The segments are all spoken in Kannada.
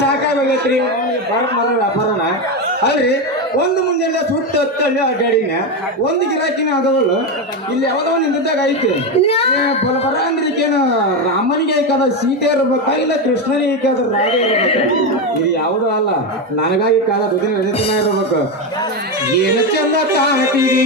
ಸಾಕಾಗೋಗೈತ್ರಿ ಬರ ವ್ಯಾಪಾರನ ಅಲ್ರಿ. ಒಂದು ಮುಂಜಾನೆ ಸುತ್ತ ಹತ್ತಲ್ಲಿ ಅಡ್ಡಾಡಿನ ಒಂದು ಗಿರಾಕಿನ ಅದವಲ್ಲ ಇಲ್ಲಿ ಯಾವ್ದೋ ನಿಂದಾಗ ಐತಿ ಬರ ಅಂದ್ರಿಕೇನು ರಾಮನಿಗೆ ಐಕಾದ ಸೀತೆ ಇರ್ಬೇಕಾ ಇಲ್ಲ ಕೃಷ್ಣನಿಗೆ ಐಕಾದ ರಾಗ ಇರ್ಬೇಕು. ಇದು ಯಾವುದೂ ಅಲ್ಲ, ನನಗಾಗಿ ಕಾದ ದುದಿನ ರಜತನ ಇರ್ಬೇಕು. ಏನು ಚಂದ ಕಾಣ್ತೀರಿ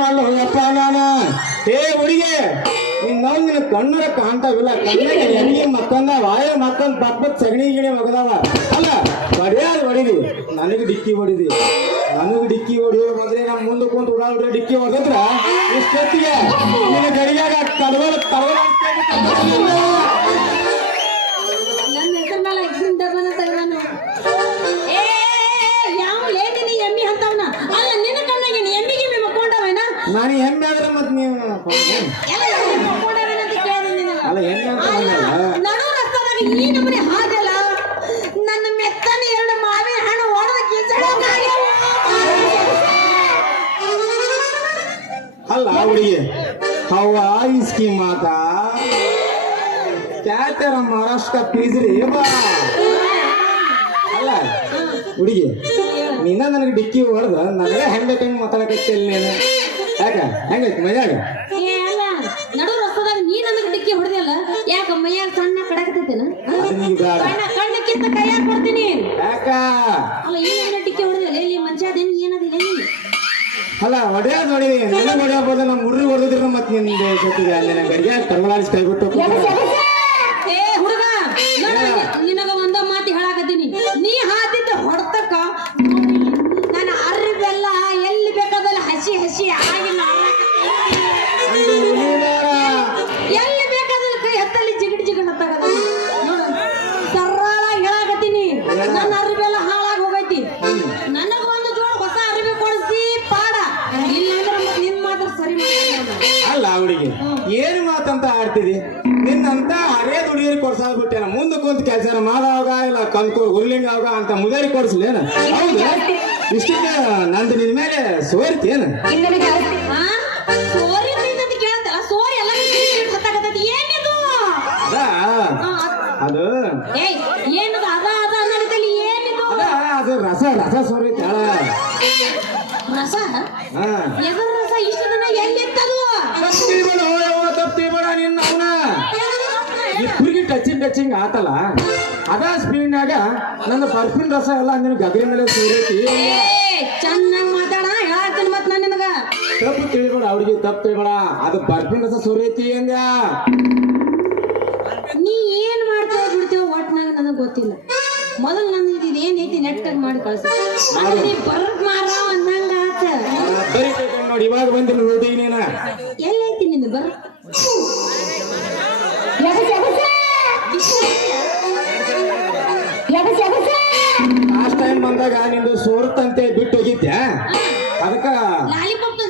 ಮಾಡ್ಲು ಹೋಗಪ್ಪ ನಾನು. ಏ ಹುಡುಗಿ ಇನ್ನೊಂದು ನಿನ್ನ ಕಣ್ಣರ ಕಾಣ್ತಾವಿಲ್ಲ, ಕಣ್ಣಿಗೆ ಎಣ್ಣೆ ಮಕ್ಕಂದ ವಾಯ ಮಕ್ಕಂದ್ ಪಕ್ಕದ ಸಗಣಿ ಗಿಣಿ ಒಗದಾವ. ಅಲ್ಲ ಹೊಡೆಯಾದ ಹೊಡಿದಿ, ನನಗೆ ಡಿಕ್ಕಿ ಹೊಡಿದಿ. ನನಗೆ ಡಿಕ್ಕಿ ಹೊಡಿಯೋ ಬಂದ್ರೆ ನಮ್ಮ ಮುಂದೆ ಕುಂತು ಉಡಾಡ್ರೆ ಡಿಕ್ಕಿ ಹೊಡೆದ್ರ ಇಷ್ಟೊತ್ತಿಗೆ ನಿನ್ನ ಗಡಿಯಾಗ ಕಡವಳ ನನ್ನ ಹೆಸರು ಮೇಲೆ ಎಕ್ಸಿನ್ ಡಬ್ಬನ ತೆಗ್ದಾನು. ಏ ಯಾವ ಲೇಟಿನಿ ಎಮ್ಮಿ ಅಂತವನ ಅಲ್ಲ ನಿನ್ನ ಕಣ್ಣಾಗಿ ಎಮ್ಮಿಗೆ ಮಕ್ಕೊಂಡವೇನ? ನಾನು ಎಮ್ಮೆ ಆದ್ರೆ ಮತ್ ನೀವು ಎಲ್ಲ ಮಕ್ಕೊಂಡವೇನ ಅಂತ ಕೇಳಿದೆ ನಿನಗ. ಅಲ್ಲ ಎಮ್ಮೆ ಅಂತ ನಡು ರಸ್ತಾದಾಗ ಈ ನಮೂನೆ ಹಾಗಲ್ಲ ನನ್ನ ಮೆತ್ತನ ಎರಡು ಮಾವಿನ ಹಣ್ಣು ಒಡೆದ ಕಿಸಡೋಕಾಗ್ಯಾವ. ಅಲ್ಲ ಹುಡುಗಿ ಹವಾ ಇಸ್ಕಿ ಮಾತಾ क्या तेरा महाराष्ट्र का पिज्री बा. ಅಲ್ಲ ಹುಡುಗಿ ನಿನ್ನ ನನಗೆ ಡಿಕ್ಕಿ ಹೊಡೆದ ನನಗೆ ಹೆಂಗೆ ಮಾತಾಡಕತ್ತಿಲ್ಲ ನೀನು ಯಾಕ ಹೆಂಗೈತಿ ಮೈಯಾಗ? ಏ ಅಲ್ಲ ನಡು ರಸ್ತಾದಾಗ ನೀ ನನಗೆ ಡಿಕ್ಕಿ ಹೊಡೆದಿಲ್ಲ ಯಾಕ ಮೈಯಾಗ ಸಣ್ಣ ಕಡಕತೈತೇನ? ಕಣ್ಣಕ್ಕಿಂತ ಕೈಯಾಗ ಕೊಡ್ತೀನಿ ಯಾಕ? ಅಲ್ಲ ಈ ನನ್ನ ಡಿಕ್ಕಿ ಹೊಡೆದಿಲ್ಲ ಇಲ್ಲಿ ಮಂಚಾದೇನು ಏನದಿಲ್ಲ ನೀ ಅಲ್ಲ ಹೊಡೆಯೋದು ನೋಡಿ ನನಗೆ ಹೊಡೆಯಬಹುದು. ನಮ್ಮ ಹುಡ್ರಿ ಹೊಡೆದಿದ್ರು ಮತ್ತೆ ನಿಂದ ಜೊತೆಗೆ ನನ್ನ ಗಡಿಗೆ ತರವಲಾಡಿಸಿ ಕೈ ಬಿಟ್ಟು ಏ ಹುಡುಗ ನಿನಗ ಒಂದ ಮಾತಿ ಹೇಳಾಕತ್ತೀನಿ. ನೀ ಹಾದಿದ್ದ ಹೊಡ್ತಕ್ಕ ನನ್ನ ಅರಿವೆಲ್ಲ ಎಲ್ಲಿ ಬೇಕಾದಲ್ಲಿ ಹಸಿ ಹಸಿ ಆಗಿಲ್ಲ ಎಲ್ಲಿ ಬೇಕಾದಲ್ಲಿ ಕೈ ಹತ್ತಲ್ಲಿ ಜಿಗಡ್ ಜಿಗಡ್ ಹತ್ತಾಗದ ನೋಡು ಸರಳ ಹೇಳಾಕತ್ತೀನಿ. ನನ್ನ ಅರಿವೆಲ್ಲ ಹಾಳಾಗಿ ಹೋಗೈತಿ. ನನಗ ಒಂದು ಜೋಡ ಹೊಸ ಅರಿವೆ ಕೊಡಿಸಿ ಪಾಡ ಇಲ್ಲಾಂದ್ರೆ ನಿನ್ ಮಾತ್ರ ಸರಿ ಮಾಡಿ. ಅಲ್ಲ ಹುಡುಗಿ ಏನು ಮಾತಂತ ಆಡ್ತಿದಿ? ನಿನ್ನಂತ ಹರೇ ದುಡಿಯರಿ ಕೊಡ್ಸಾಗ್ಬಿಟ್ಟೇನ ಮುಂದೆ ಕುಂತ ಕೆಲಸ ಮಾಡಾವಾಗ ಇಲ್ಲ ಕಲ್ಕೋ ಉರ್ಲಿಂಗ್ ಆವಾಗ ಅಂತ ಮುದಾರಿ ಕೊಡ್ಸ್ಲೇನ? ಹೌದು ಇಷ್ಟಕ್ಕೆ ನಂದು ನಿನ್ ಮೇಲೆ ಸೋರಿತೇನು? ಸೋರಿ ಕೇಳತ್ತಲ್ಲ ಸೋರಿ ಎಲ್ಲ ಹತ್ತಾಗತ್ತೈತಿ ಏನಿದು? ಅದು ಏಯ್ ಏನದು ಅದ ಅದ ಅನ್ನತಲ್ಲಿ ಏನಿದು? ಅದು ರಸ ರಸ ಸೋರಿತ ರಸ ಎದರ ರಸ ಇಷ್ಟ ದಿನ ಎಲ್ಲಿತ್ತದು? ತಪ್ಪಿಬೇಡ ನಿನ್ನ ಅವನ ಕುರ್ಗಿ ಟಚಿಂಗ್ ಆತಲ್ಲ ಅದ ಸ್ಪೀಡ್ನಾಗ ನನ್ನ ಪರ್ಫ್ಯೂಮ್ ರಸ ಎಲ್ಲ ನಿನ್ ಗಗರಿ ಮೇಲೆ ಸೂರೈತಿ. ಚೆನ್ನಾಗಿ ಮಾತಾಡ ಹೇಳಾಕ್ತೀನಿ ಮತ್ ನಾನು ನಿನಗ ತಪ್ಪು ತಿಳಿಬೇಡ ಅವ್ರಿಗೆ ತಪ್ಪು ತಿಳಿಬೇಡ ಅದು ಪರ್ಫ್ಯೂಮ್ ರಸ ಸೂರೈತಿ ಅಂದ್ಯ. ನೀ ಏನ್ ಮಾಡ್ತೇವ ಬಿಡ್ತೇವ ಒಟ್ನಾಗ ನನಗ್ ಗೊತ್ತಿಲ್ಲ. ಮೊದಲು ನನ್ನ ಇದು ಏನೈತಿ ನೆಟ್ಟಾಗಿ ಮಾಡಿ ಕಳ್ಸ ಬರ್ಕ್ ಮಾರ ಅಂದಂಗ ಆತ ಬರೀ ನೋಡಿ ಇವಾಗ ಬಂದಿಲ್ಲ ನೋಡಿ ನೀನ ಎಲ್ಲೈತಿ ನಿಂದು ಬರ್ ಲಾಸ್ಟ್ ಟೈಮ್ ಬಂದಾಗ ನಿಂದು ಸೋರ್ತಂತೆ ಬಿಟ್ಟು ಹೋಗಿದ್ಯಾ ಅದಕ್ಕ ಲಾಲಿಪಾಪ್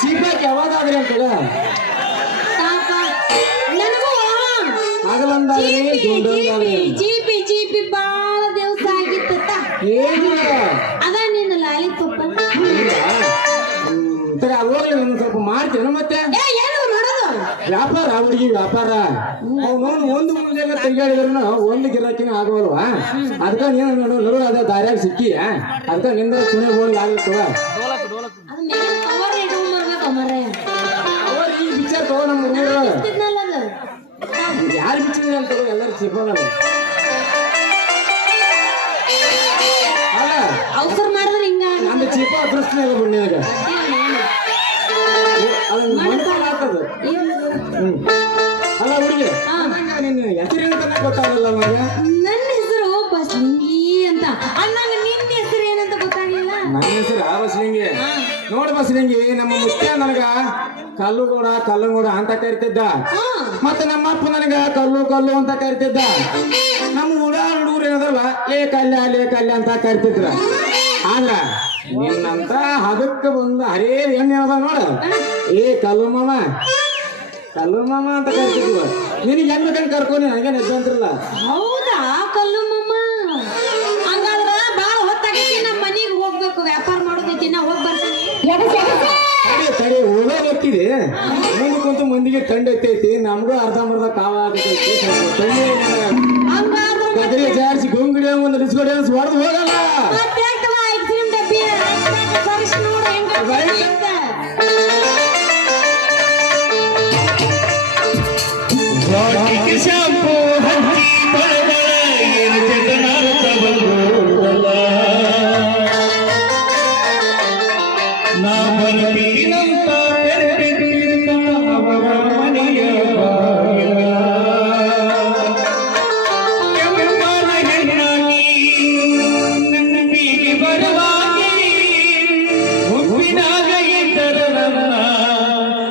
ಚೀಪಾಗಿ ಯಾವಾಗಾದ್ರಿ ಅಂತದ ನನಗೂ ಜೀಪಿ ಜೀಪಿ ಬಾಳ ದಿವಸ ಆಗಿತ್ತ ಏನು ಅದ ನಿನ್ನ ಲಾಲಿಪಾಪ್ ಸರಿ ಅದ್ರಲ್ಲಿ ಸ್ವಲ್ಪ ಮಾಡ್ತೇನೆ ಮತ್ತೆ ವ್ಯಾಪಾರ ಅವ್ರಿಗೆ ವ್ಯಾಪಾರ ಅವನು ಒಂದು ಮುಂಜಾನೆ ತೆಗಿಯಾಡಿದ್ರು ಒಂದು ಗಿರಾಕಿನ ಆಗವಲ್ವಾ ಅದಕ್ಕ ನೀನು ನೋಡು ಅದ ದಾರ್ಯಾಗ ಸಿಕ್ಕಿ ಅದಕ್ಕ ನಿಂದ ಸುನೆ ಹೋಗಿ ಆಗಿರ್ತವ ಅವ್ರ ಈ ಬಿಚ್ಚಾರ ತಗೋ ನಮ್ಮ ಊರು ಯಾರು ಬಿಚ್ಚಿದ್ರೆ ಅಂತ ಎಲ್ಲರೂ ಸಿಗೋಲ್ಲ ಅಲ್ಲ ಅವಸರ ಮಾಡಿದ್ರೆ ಹಿಂಗ ನಂದು ಚೀಪ ಅದೃಷ್ಟನೇ ಇಲ್ಲ ಬಿಡಿ ನಿನಗೆ ಆಗ್ತದ ಅಲ್ಲ ಹುಡುಗಿ ನಿನ್ನ ಹೆಸರೇನು ಗೊತ್ತಾಗಲ್ಲ ನನಗೆ. ನನ್ನ ಹೆಸರು ಬಸ್ಲಿಂಗಿ ಅಂತ ಅಂದಾಗ ನಿನ್ನ ಹೆಸರು ಏನಂತ ಗೊತ್ತಾಗಲಿಲ್ಲ. ನನ್ನ ಹೆಸರು ಬಸ್ಲಿಂಗಿ. ನೋಡು ಬಸ್ಲಿಂಗಿ ನಮ್ಮ ಮುಖ್ಯ ನನಗ ಕಲ್ಲುಗೌಡ ಅಂತ ಕರಿತಿದ್ದ. ಮತ್ತೆ ನಮ್ಮ ಅಪ್ಪ ನನಗ ಕಲ್ಲು ಅಂತ ಕರಿತಿದ್ದ. ನಮ್ಮ ಹುಡುಗರು ಏನದಲ್ಲ ಲೇ ಕಲ್ಯ ಅಂತ ಕರಿತಿದ್ರ. ಆದ್ರ ನಿನ್ನಂತ ಹದಕ್ಕೆ ಬಂದ ಹರೇ ಹೆಣ್ಣು ಏನದ ನೋಡ ಏ ಕಲ್ಲು ಮಾಮ ಅಂತ ಕರಿತಿದ್ವ. ನಿನಗೆ ಹೆಂಗ್ ಬೇಕಂತ ಕರ್ಕೊಂಡು ನನಗೆ ನೆಜ್ಜಂತಿರಲ್ಲ. ಹೌದಾ ಕಲ್ಲು ಮಮ್ಮ ಹಂಗಾದ್ರ ಬಾಳ ಹೊತ್ತಾಗೈತಿ ನಮ್ಮ ಮನೆಗೆ ಹೋಗ್ಬೇಕು ವ್ಯಾಪಾರ ಮಾಡೋದೈತಿ ನಾ ಹೋಗಿ ಬರ್ತೀನಿ. ತಡಿ ಹೋಗೋದು ಹೋಗ್ತಿದೆ ಮುಂದೆ ಕುಂತು ಮಂದಿಗೆ ಥಂಡಿ ಐತೈತಿ ನಮಗೂ ಅರ್ಧಂಬರ್ಧ ಕಾವ ಆಗತೈತಿ ಗದರಿ ಜಾರಿಸಿ ಗುಂಗುಡಿ ಒಂದು ಡಿಸ್ಕೋಡಿ ಹೊಡೆದು ಹೋಗಲ್ಲ. ಶಾಂಪು ಹಚ್ಚಿ ತೊಳೆದ ಏನು ಜಗನ್ನಾಥ ಬಂದೋಲ್ಲ ನಾ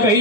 ಕೈ